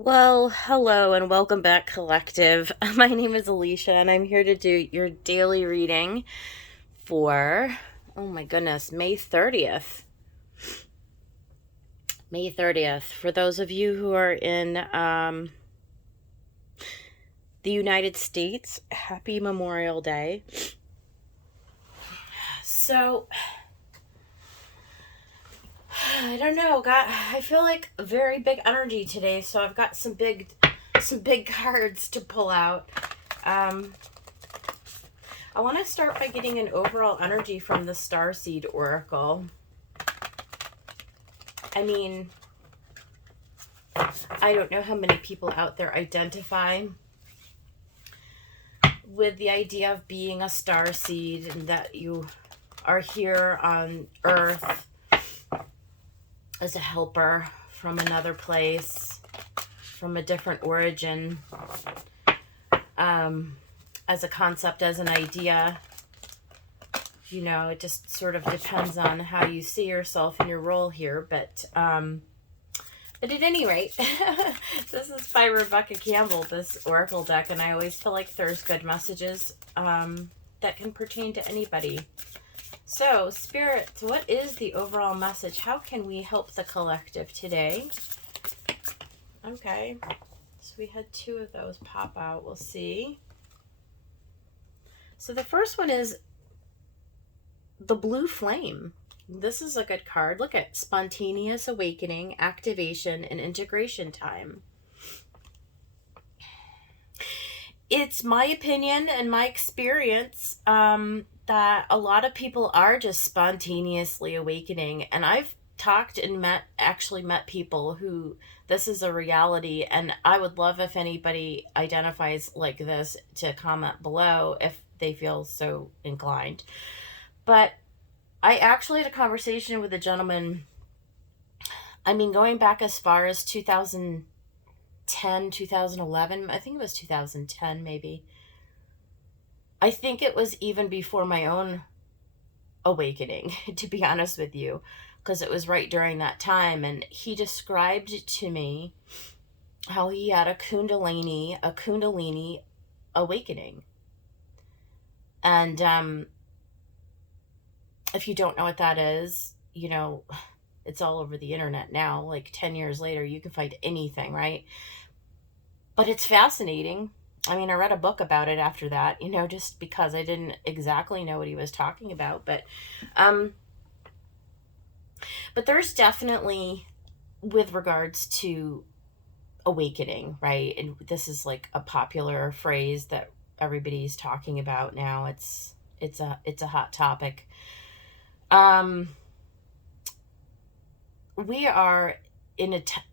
Well, hello and welcome back, Collective. My name is Alicia, and I'm here to do your daily reading for, oh my goodness, May 30th. May 30th. For those of you who are in the United States, happy Memorial Day. So, I don't know, I feel like a very big energy today, so I've got some big cards to pull out. I want to start by getting an overall energy from the Starseed Oracle. I mean, I don't know how many people out there identify with the idea of being a starseed and that you are here on Earth as a helper from another place, from a different origin, as a concept, as an idea. You know, it just sort of depends on how you see yourself and your role here. But at any rate, this is by Rebecca Campbell, this Oracle deck, and I always feel like there's good messages that can pertain to anybody. So, Spirit, what is the overall message? How can we help the collective today? Okay, so we had two of those pop out. We'll see. So the first one is the Blue Flame. This is a good card. Look at spontaneous awakening, activation, and integration time. It's my opinion and my experience that a lot of people are just spontaneously awakening. And I've talked and actually met people who this is a reality. And I would love if anybody identifies like this to comment below if they feel so inclined. But I actually had a conversation with a gentleman, I mean, going back as far as 2010, 2011, I think it was 2010 maybe. I think it was even before my own awakening, to be honest with you, because it was right during that time. And he described to me how he had a Kundalini awakening. And if you don't know what that is, you know, it's all over the internet now. Like 10 years later, you can find anything, right? But it's fascinating. I mean, I read a book about it after that, you know, just because I didn't exactly know what he was talking about. But there's definitely, with regards to awakening, right? And this is like a popular phrase that everybody's talking about now. It's a hot topic. We are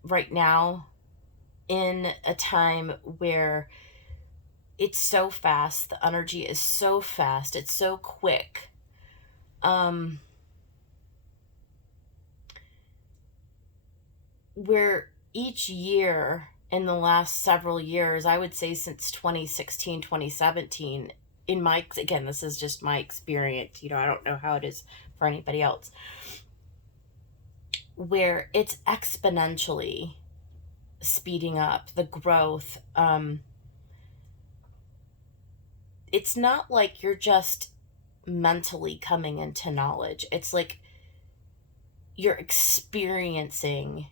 right now in a time where it's so fast. The energy is so fast. It's so quick. Where each year in the last several years, I would say since 2016, 2017, again, this is just my experience, you know, I don't know how it is for anybody else, where it's exponentially speeding up the growth. It's not like you're just mentally coming into knowledge. It's like you're experiencing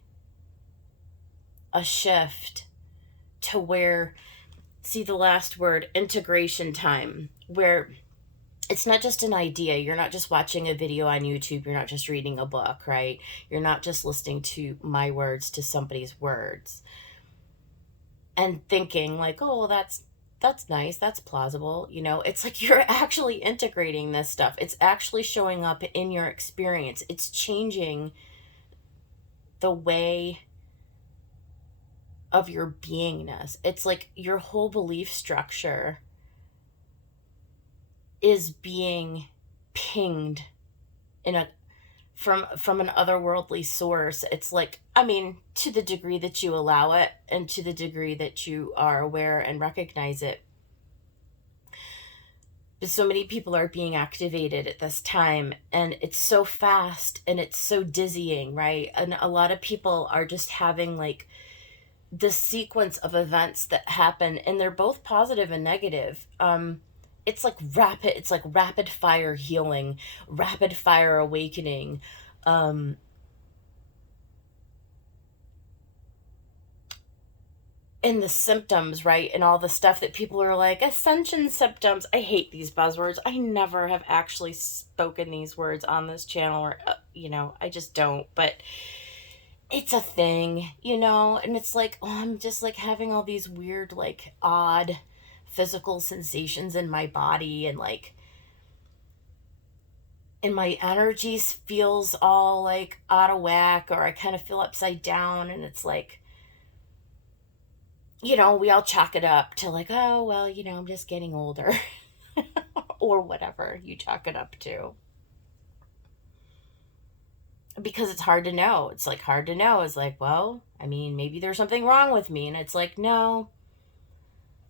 a shift to where, see the last word, integration time, where it's not just an idea. You're not just watching a video on YouTube. You're not just reading a book, right? You're not just listening to my words to somebody's words and thinking like, oh, that's nice. That's plausible. You know, it's like you're actually integrating this stuff. It's actually showing up in your experience. It's changing the way of your beingness. It's like your whole belief structure is being pinged in a from an otherworldly source. It's like, I mean, to the degree that you allow it and to the degree that you are aware and recognize it. But so many people are being activated at this time, and it's so fast and it's so dizzying, right? And a lot of people are just having like the sequence of events that happen, and they're both positive and negative. It's like rapid fire healing, rapid fire awakening. Um, and the symptoms, right? And all the stuff that people are like, ascension symptoms. I hate these buzzwords. I never have actually spoken these words on this channel, or, I just don't. But it's a thing, and it's like, oh, I'm just like having all these weird, like, odd physical sensations in my body, and my energy feels all like out of whack, or I kind of feel upside down, and it's like, we all chalk it up to like, oh, well, I'm just getting older, or whatever you chalk it up to. Because it's hard to know. It's like hard to know. It's like, well, I mean, maybe there's something wrong with me. And it's like, no,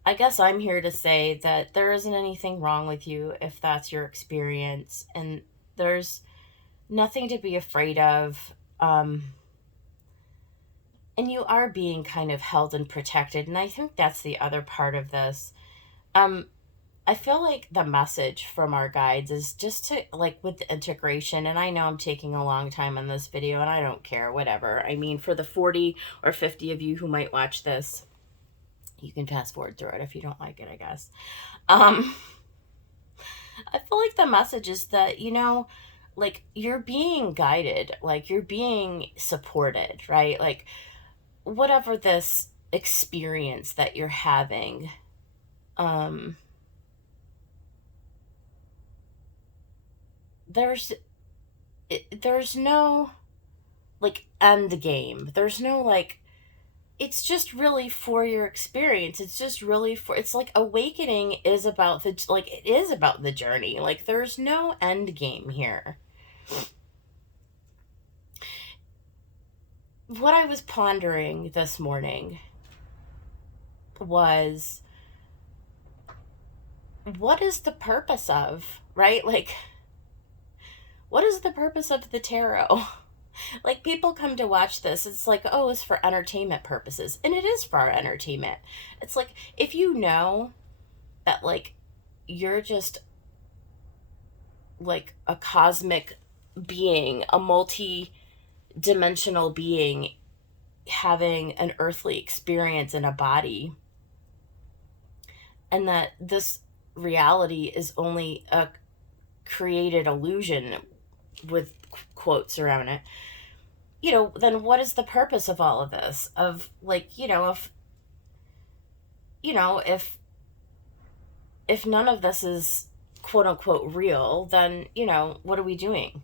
I guess I'm here to say that there isn't anything wrong with you if that's your experience. And there's nothing to be afraid of. And you are being kind of held and protected. And I think that's the other part of this. I feel like the message from our guides is just to, like, with the integration, and I know I'm taking a long time on this video, and I don't care, whatever. I mean, for the 40 or 50 of you who might watch this, you can fast forward through it if you don't like it, I guess. I feel like the message is that, like, you're being guided, like, you're being supported, right? Like, whatever this experience that you're having, there's no, like, end game. There's no, like, it's just really for your experience. It's just really it's like awakening is about it is about the journey. Like, there's no end game here. What I was pondering this morning was, what is the purpose of, right? Like, what is the purpose of the tarot? Like, people come to watch this, it's like, oh, it's for entertainment purposes. And it is for our entertainment. It's like, if you know that, like, you're just, like, a cosmic being, a multi-dimensional being having an earthly experience in a body, and that this reality is only a created illusion with quotes around it, then what is the purpose of all of this? Of, like, if none of this is quote unquote real, then, what are we doing?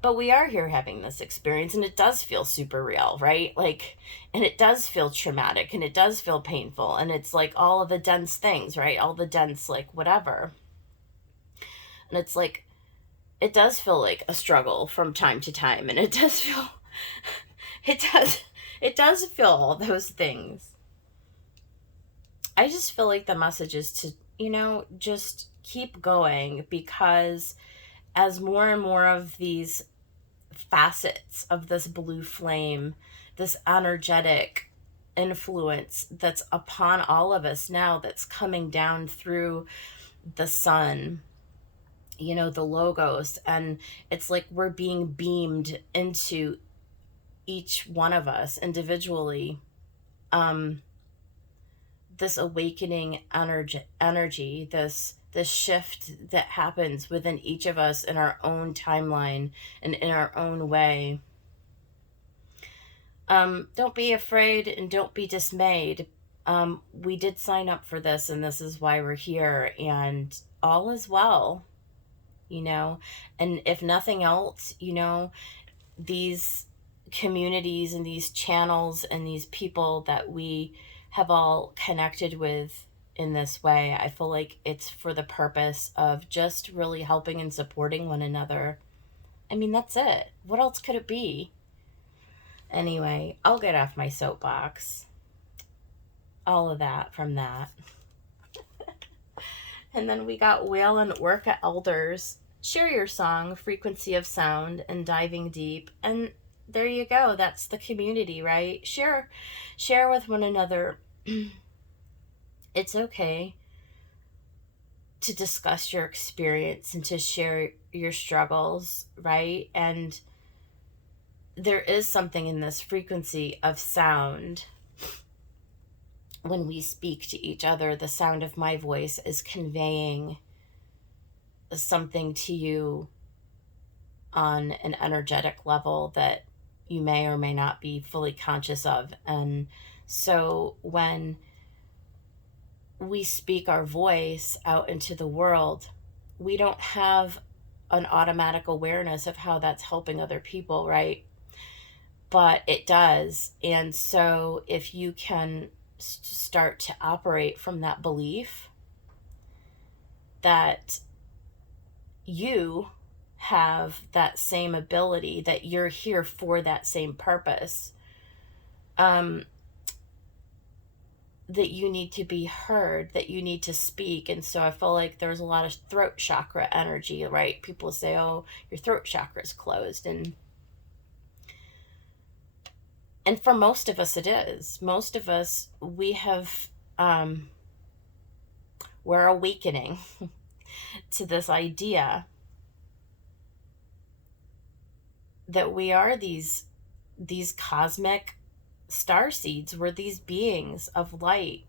But we are here having this experience, and it does feel super real, right? Like, and it does feel traumatic, and it does feel painful, and it's like all of the dense things, right? All the dense, like, whatever. And it's like, it does feel like a struggle from time to time, and it does feel it does feel all those things. I just feel like the message is to, just keep going, because as more and more of these facets of this blue flame, this energetic influence that's upon all of us now, that's coming down through the sun, the logos, and it's like we're being beamed into each one of us individually, this awakening energy, this shift that happens within each of us in our own timeline and in our own way. Don't be afraid and don't be dismayed. We did sign up for this, and this is why we're here, and all is well. And if nothing else, these communities and these channels and these people that we have all connected with in this way, I feel like it's for the purpose of just really helping and supporting one another. I mean, that's it. What else could it be? Anyway, I'll get off my soapbox. All of that from that. And then we got Whale and Orca Elders. Share your song, Frequency of Sound, and Diving Deep. And there you go. That's the community, right? Share with one another. It's okay to discuss your experience and to share your struggles, right? And there is something in this frequency of sound. When we speak to each other, the sound of my voice is conveying something to you on an energetic level that you may or may not be fully conscious of. And so when we speak our voice out into the world, we don't have an automatic awareness of how that's helping other people, right? But it does. And so if you can start to operate from that belief that you have that same ability, that you're here for that same purpose, that you need to be heard, that you need to speak. And so I feel like there's a lot of throat chakra energy, right? People say, oh, your throat chakra is closed. And for most of us, it is. Most of us, we're awakening to this idea that we are these cosmic star seeds. We're these beings of light,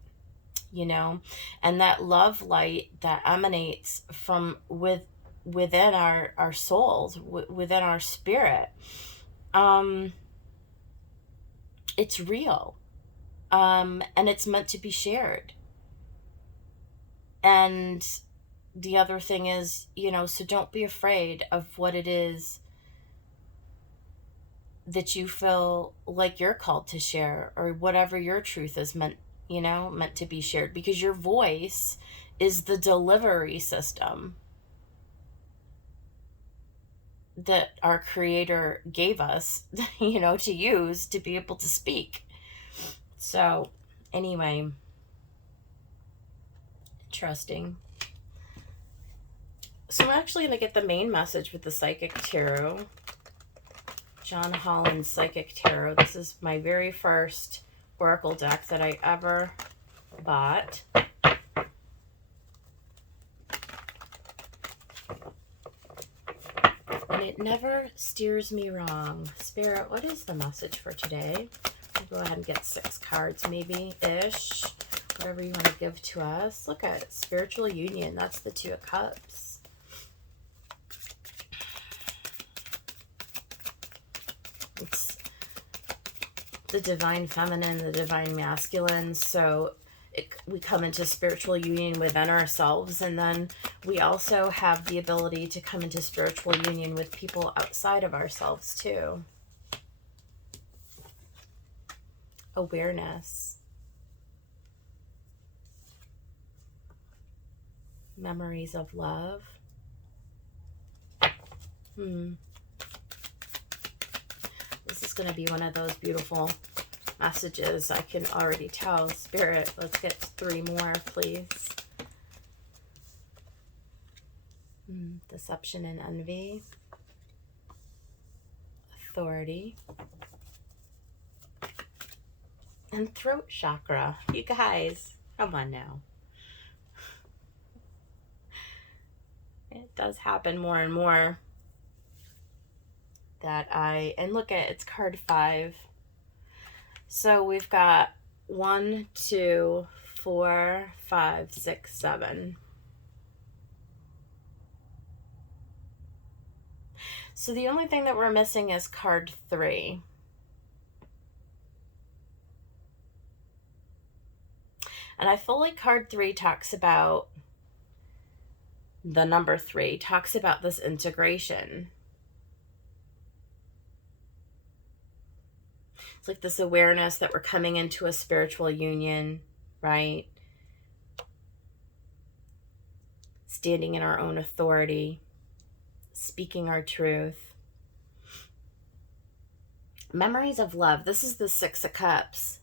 and that love light that emanates from within our souls, within our spirit. It's real, and it's meant to be shared. And the other thing is, so don't be afraid of what it is that you feel like you're called to share, or whatever your truth is meant to be shared, because your voice is the delivery system that our Creator gave us, to use to be able to speak. So, anyway, interesting. So I'm actually going to get the main message with the Psychic Tarot. John Holland's Psychic Tarot. This is my very first Oracle deck that I ever bought. And it never steers me wrong. Spirit, what is the message for today? I'll go ahead and get 6 cards, maybe-ish. Whatever you want to give to us. Look at it. Spiritual union. That's the 2 of Cups. It's the divine feminine, the divine masculine. So we come into spiritual union within ourselves, and then we also have the ability to come into spiritual union with people outside of ourselves too. Awareness. Memories of love. This is going to be one of those beautiful messages. I can already tell. Spirit, let's get 3 more, please. Deception and envy. Authority. And throat chakra. You guys, come on now. It does happen more and more that and look at, it's card 5. So we've got 1, 2, 4, 5, 6, 7. So the only thing that we're missing is card 3. And I feel like card 3 talks about, the number 3 talks about this integration. It's like this awareness that we're coming into a spiritual union, right? Standing in our own authority, speaking our truth. Memories of love. This is the 6 of Cups.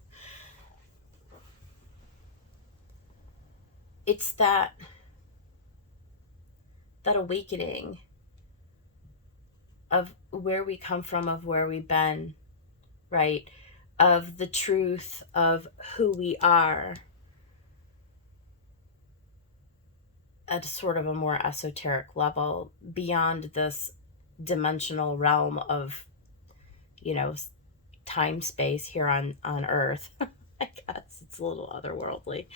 It's that awakening of where we come from, of where we've been, right? Of the truth of who we are at sort of a more esoteric level beyond this dimensional realm of, you know, time space here on Earth. I guess it's a little otherworldly.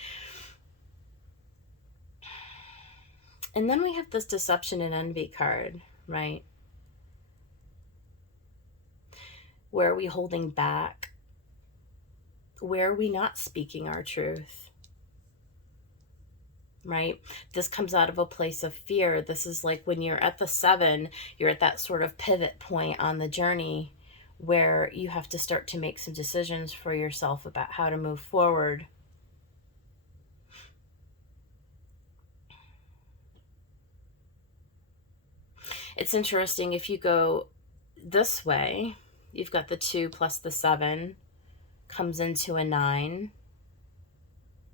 And then we have this deception and envy card, right? Where are we holding back? Where are we not speaking our truth? Right? This comes out of a place of fear. This is like when you're at the 7, you're at that sort of pivot point on the journey where you have to start to make some decisions for yourself about how to move forward. It's interesting, if you go this way, you've got the 2 plus the 7 comes into a 9,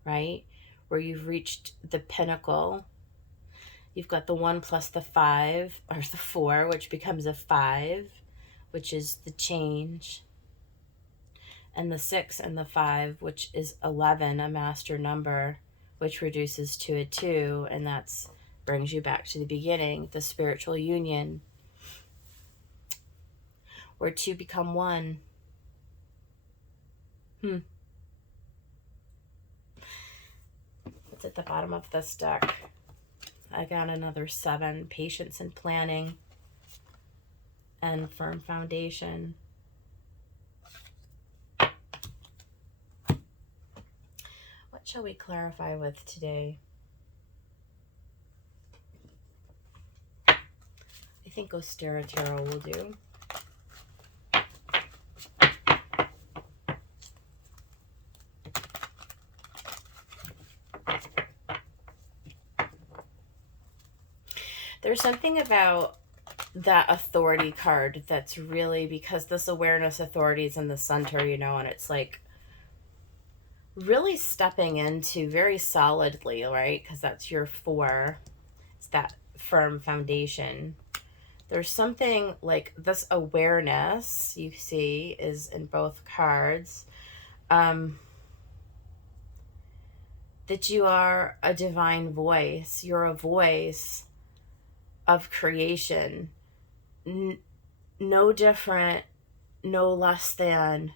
right? Where you've reached the pinnacle. You've got the 1 plus the 5, or the 4, which becomes a 5, which is the change. And the 6 and the 5, which is 11, a master number, which reduces to a 2, and that's brings you back to the beginning, the spiritual union, where 2 become 1. What's at the bottom of this deck? I got another 7, patience and planning, and firm foundation. What shall we clarify with today? I think Ostera Tarot will do. There's something about that authority card that's really, because this awareness authority is in the center, you know, and it's like really stepping into very solidly, right? Because that's your 4. It's that firm foundation. There's something like this awareness you see is in both cards, that you are a divine voice. You're a voice of creation. No different, no less than,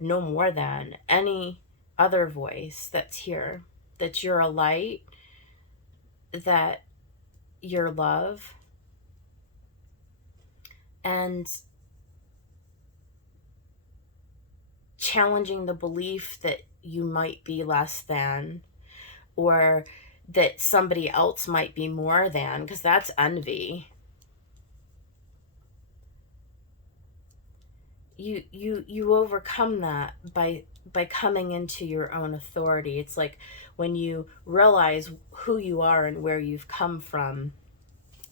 no more than any other voice that's here. That you're a light, that you're love, and challenging the belief that you might be less than, or that somebody else might be more than, because that's envy. You overcome that by coming into your own authority. It's like when you realize who you are and where you've come from,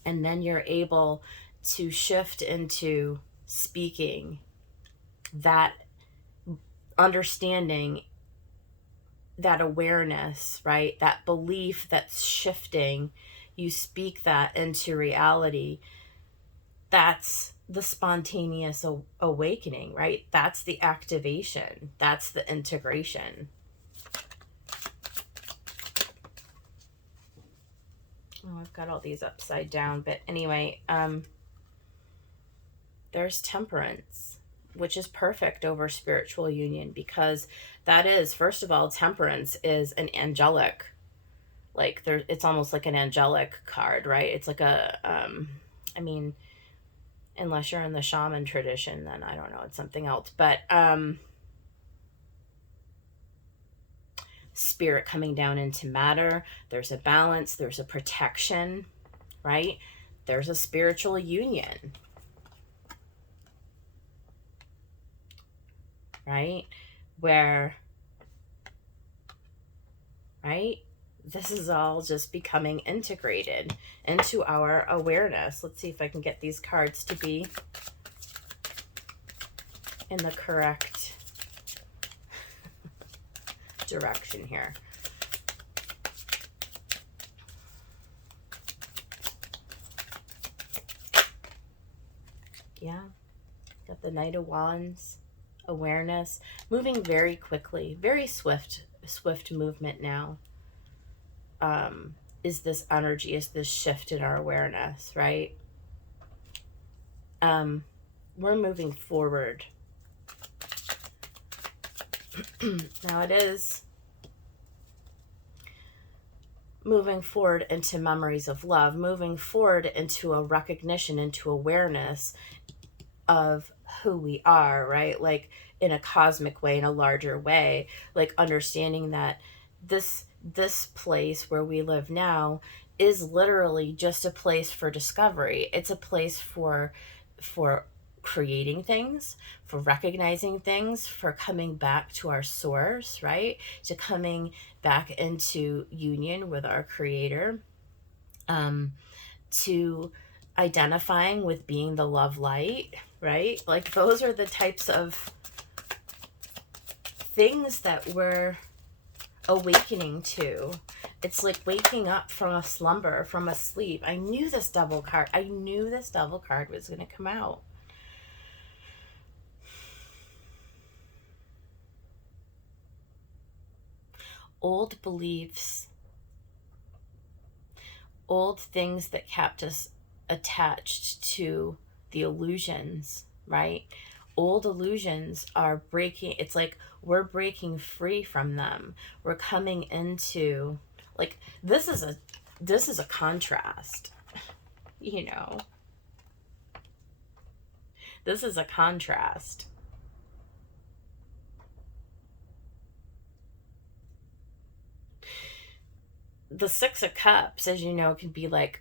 and then you're able to shift into speaking that understanding, that awareness, right? That belief that's shifting, you speak that into reality. That's the spontaneous awakening, right? That's the activation. That's the integration. Oh, I've got all these upside down, but anyway, there's temperance, which is perfect over spiritual union, because that is, first of all, temperance is an angelic, like there, it's almost like an angelic card, right? It's like a, I mean, unless you're in the shaman tradition, then I don't know, it's something else, but spirit coming down into matter. There's a balance, there's a protection, right? There's a spiritual union, right? Where, right? This is all just becoming integrated into our awareness. Let's see if I can get these cards to be in the correct direction here. Yeah. Got the Knight of Wands, awareness, moving very quickly, very swift movement now. Is this energy, is this shift in our awareness, right? We're moving forward. Now it is moving forward into memories of love, moving forward into a recognition, into awareness of who we are, right? Like in a cosmic way, in a larger way, like understanding that this place where we live now is literally just a place for discovery. It's a place for creating things, for recognizing things, for coming back to our source, right? To coming back into union with our creator, to identifying with being the love light, right? Like those are the types of things that we're awakening to. It's like waking up from a slumber, from a sleep. I knew this double card was going to come out. Old beliefs, old things that kept us attached to the illusions, right? Old illusions are breaking. It's like we're breaking free from them. We're coming into, like, this is a contrast, you know. This is a contrast. The Six of Cups, as you know, can be like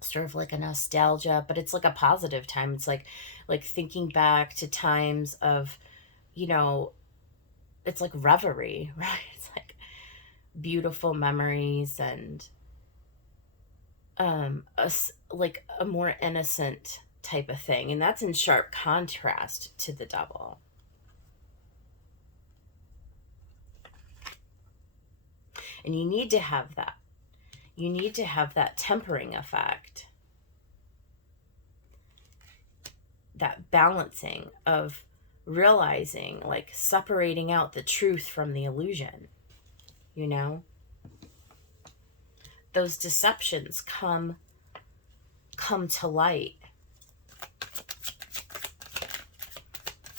sort of like a nostalgia, but it's like a positive time. It's like thinking back to times of, you know, it's like reverie, right? It's like beautiful memories and like a more innocent type of thing, and that's in sharp contrast to the Devil. And you need to have that. You need to have that tempering effect, that balancing of realizing, like separating out the truth from the illusion, you know? Those deceptions come to light.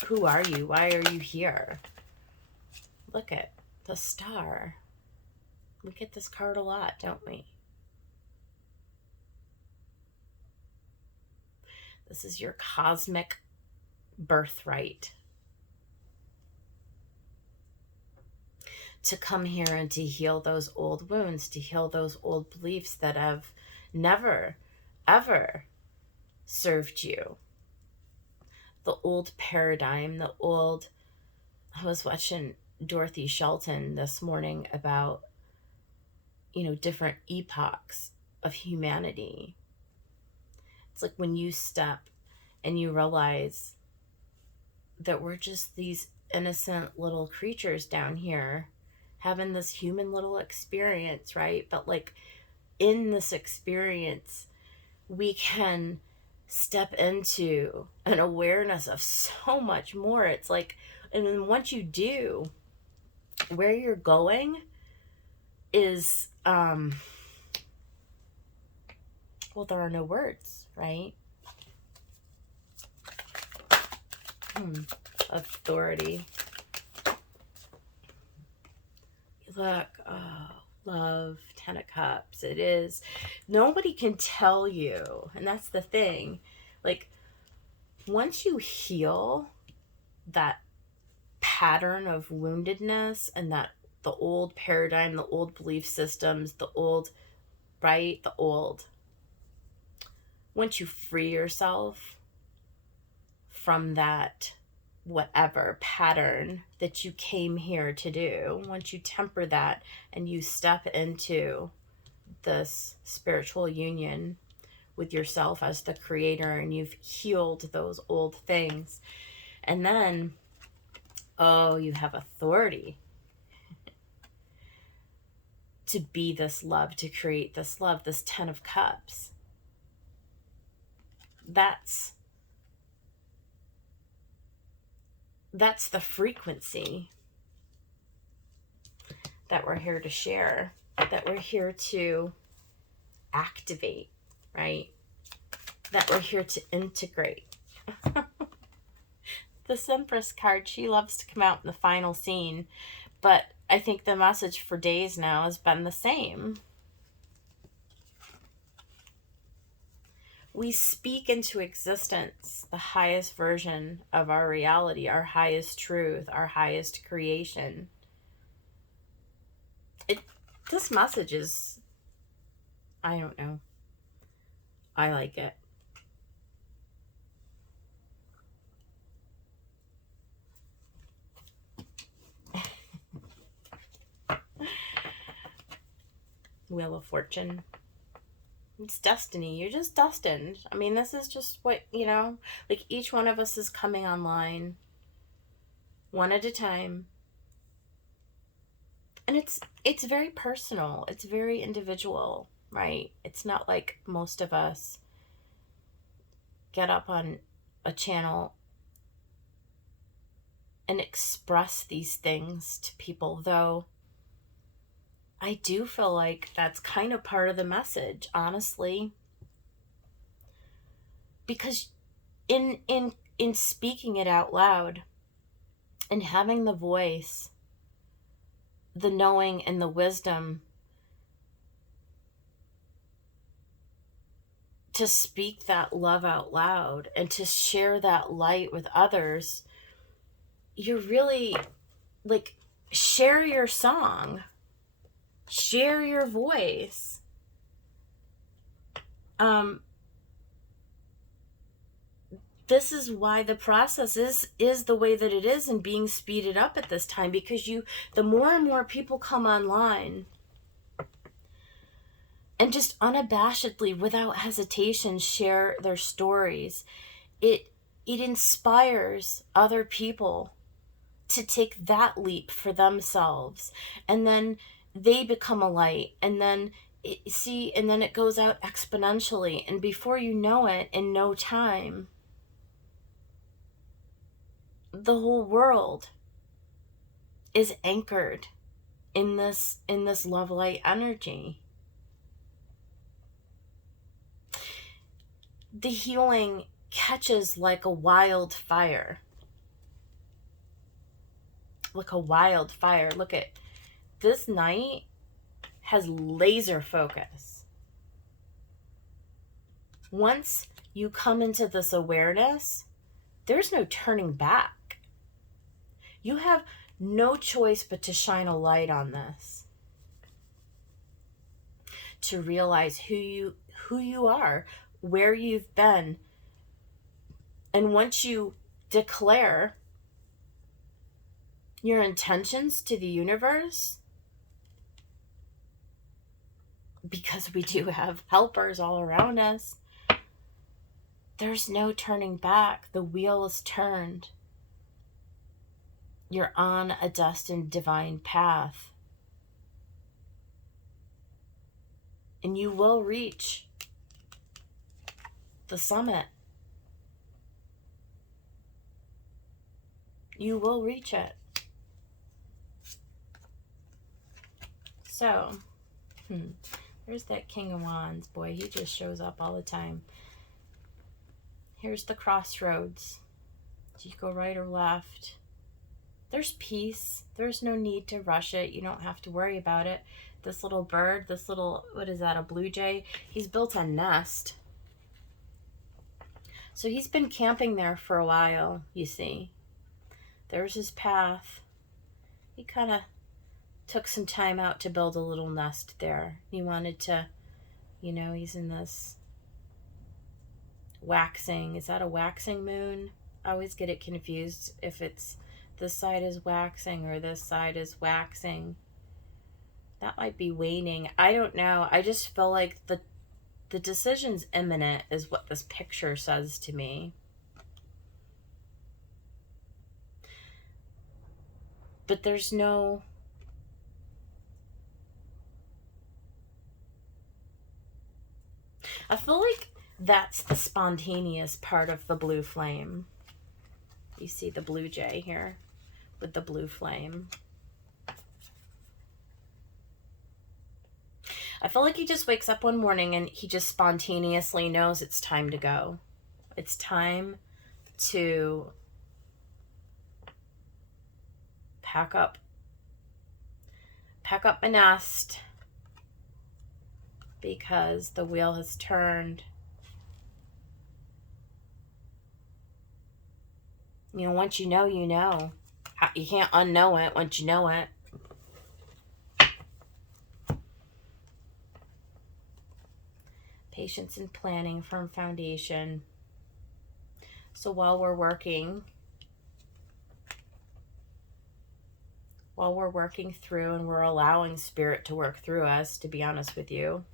Who are you? Why are you here? Look at the Star. We get this card a lot, don't we? This is your cosmic birthright. To come here and to heal those old wounds, to heal those old beliefs that have never, ever served you. The old paradigm, the old... I was watching Dorothy Shelton this morning about, you know, different epochs of humanity. It's like when you step and you realize that we're just these innocent little creatures down here having this human little experience, right? But like in this experience, we can step into an awareness of so much more. It's like, and then once you do, where you're going is, well, there are no words, right? Authority. Look, oh, love, Ten of Cups. It is. Nobody can tell you. And that's the thing. Like, once you heal that pattern of woundedness and that the old paradigm, the old belief systems, the old, right? The old. Once you free yourself from that whatever pattern that you came here to do, once you temper that and you step into this spiritual union with yourself as the creator, and you've healed those old things, and then, oh, you have authority to be this love, to create this love, this Ten of Cups. that's the frequency that we're here to share, that we're here to activate, right? That we're here to integrate. The Empress card, she loves to come out in the final scene, but I think the message for days now has been the same. We speak into existence the highest version of our reality, our highest truth, our highest creation. This message is, I don't know, I like it. Wheel of Fortune. It's destiny. You're just destined. I mean, this is just what, like each one of us is coming online one at a time. And it's very personal. It's very individual, right? It's not like most of us get up on a channel and express these things to people, though I do feel like that's kind of part of the message, honestly. Because in speaking it out loud and having the voice, the knowing and the wisdom to speak that love out loud and to share that light with others, you're really like, share your song, share your voice. This is why the process is the way that it is and being speeded up at this time, because the more and more people come online and just unabashedly, without hesitation, share their stories, it inspires other people to take that leap for themselves, and then they become a light, and then it goes out exponentially, and before you know it, in no time, the whole world is anchored in this love light energy. The healing catches like a wildfire. Like a wildfire. Look at this night, has laser focus. Once you come into this awareness, there's no turning back. You have no choice but to shine a light on this. To realize who you are, where you've been. And once you declare your intentions to the universe, because we do have helpers all around us, there's no turning back. The wheel is turned. You're on a destined divine path. And you will reach the summit. You will reach it. So, there's that King of Wands. Boy, he just shows up all the time. Here's the crossroads. Do you go right or left? There's peace. There's no need to rush it. You don't have to worry about it. This little bird, what is that, a blue jay? He's built a nest. So he's been camping there for a while, you see. There's his path. He kind of took some time out to build a little nest there. He wanted to, he's in this waxing. Is that a waxing moon? I always get it confused if it's this side is waxing or this side is waxing. That might be waning. I don't know. I just feel like the decision's imminent is what this picture says to me. But there's no... I feel like That's the spontaneous part of the blue flame. You see the blue jay here with the blue flame. I feel like he just wakes up one morning and he just spontaneously knows it's time to go. It's time to pack up my nest, because the wheel has turned. You know, once you know, you know. You can't unknow it once you know it. Patience and planning, firm foundation. So while we're working through, and we're allowing spirit to work through us, to be honest with you,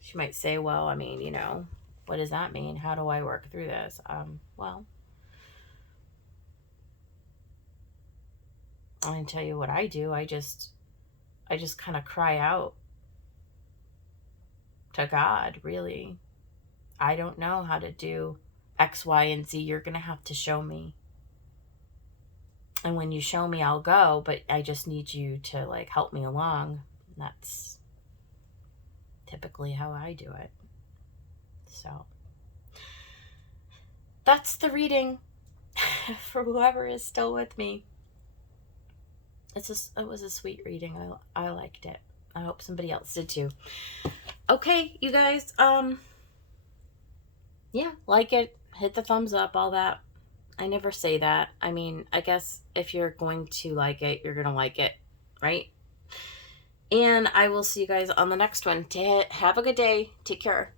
she might say, well, I mean, you know, what does that mean? How do I work through this? Well, I can tell you what I do. I just kind of cry out to God, really. I don't know how to do X, Y, and Z. You're going to have to show me. And when you show me, I'll go, but I just need you to, like, help me along. That's typically how I do it. So that's the reading for whoever is still with me. It was a sweet reading. I liked it. I hope somebody else did too. Okay, you guys, yeah, like it, hit the thumbs up, all that. I never say that. I mean, I guess if you're going to like it, you're going to like it, right? And I will see you guys on the next one. Have a good day. Take care.